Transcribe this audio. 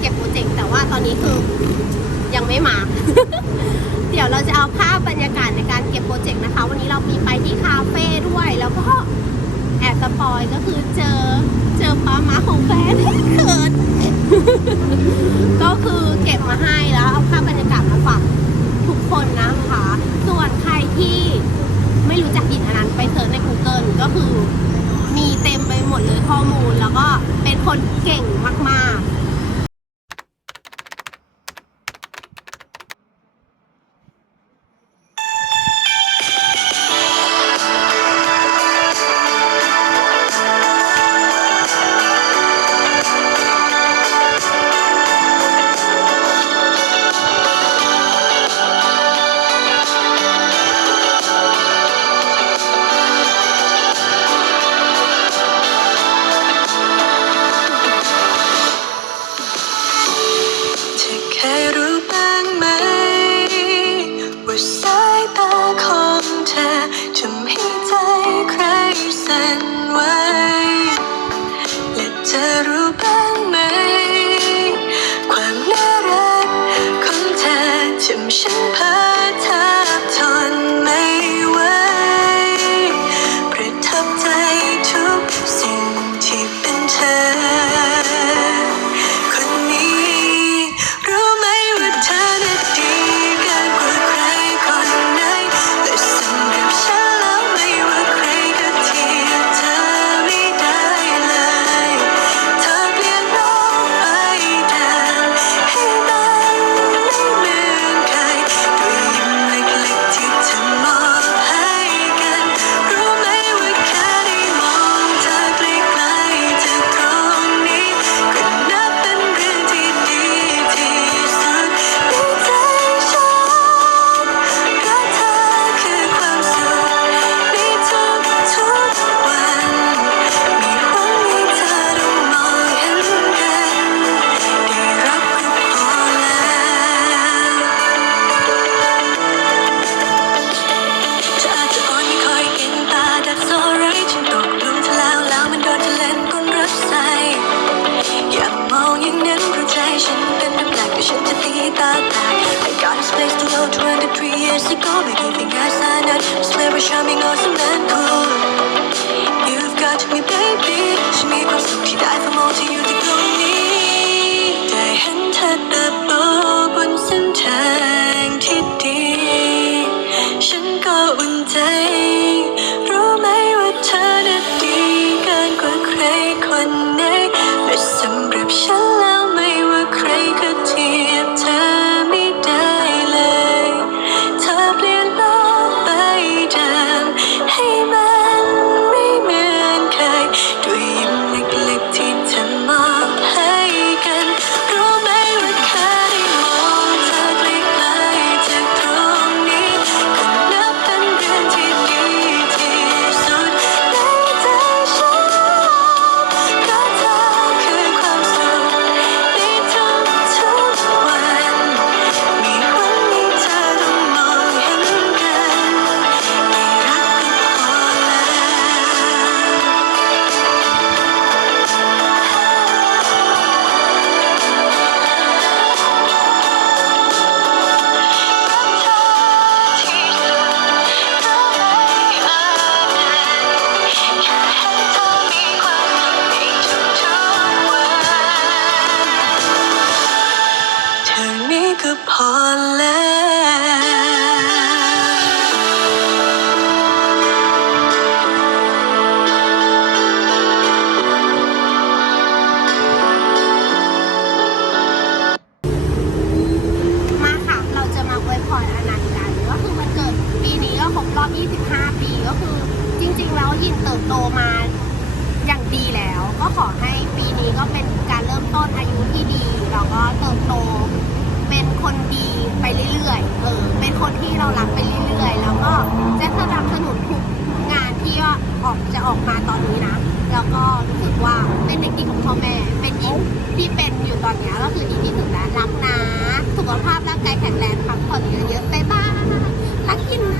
เก็บโปรเจกต์แต่ว่าตอนนี้คือยังไม่มา เดี๋ยวเราจะเอาภาพบรรยากาศในการเก็บโปรเจกต์นะคะ วันนี้เรามีไปที่คาเฟ่ด้วย แล้วก็แอบสปอยก็คือเจอเจอป้าม้าของแฟนเกิดก็คือเก็บมาให้แล้วเอาภาพบรรยากาศมาฝากทุกคนนะคะ ส่วนใครที่ไม่รู้จักหินอันนั้นไปเสิร์ชใน Google ก็คือมีเต็มไปหมดเลยข้อมูล แล้วก็เป็นคนเก่งมาก ๆ ทำให้ใจใครสั่นไหวและเธอรู้บ้างไหม ความน่ารักของเธอทำฉัน to think about that I got a space to go 23 years ago. But even as I know, I swear we're charming awesome and cool You've got me, baby. 심히 벌써 혹시 날 품어지 you the glory 날 흩어다 보곤 25 ปีก็คือจริง ๆ แล้วยินเติบโตมาอย่างดีแล้ว ก็ขอให้ปีนี้ก็เป็นการเริ่มต้นอายุที่ดีแล้วก็เติบโต เป็นคนดีไปเรื่อยๆเออเป็นคนที่เรารักไปเรื่อยๆ แล้วก็จะสนับสนุนทุกงานที่ว่าออกจะออกมาตอนนี้นะ แล้วก็รู้สึกว่าเป็นเด็กดีของพ่อแม่ เป็นยินที่เป็นอยู่ตอนนี้ก็คือดีที่สุดแล้วรักนะสุขภาพร่างกายแข็งแรงพักผ่อนเยอะๆไปบ้างรักกินนะ